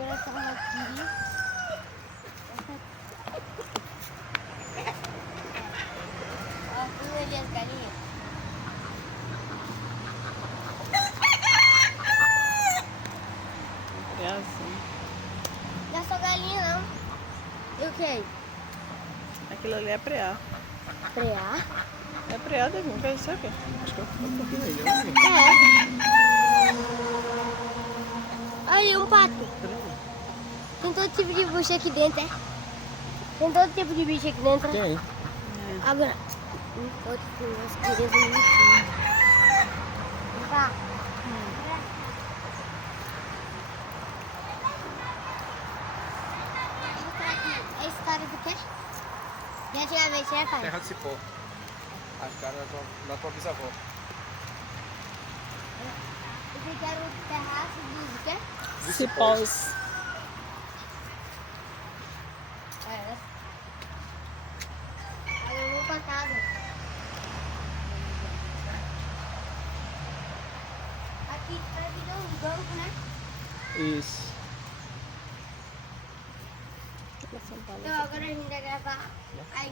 agora só aqui. Ó, tudo ali as galinhas. É assim. Não é só galinha, não. E o que? Aquilo ali é preá. Preá? É preá, Davi, não quer dizer o quê? Acho que é um pouquinho aí, né? É. Olha, um pato. Tem todo tipo de bicho aqui dentro, é? Tem todo tipo de bicho aqui dentro. Tem. Agora, outro negócio que Deus me livre. Tá. É a história do quê? De antigamente, né, pai? Terra de Cipó. Acho que era da tua bisavó. Esse aqui era o terraço do quê? Cipós. É. Agora eu vou pra casa. Aqui vai vir uns bancos, né? Isso. Então agora a gente vai gravar. Aí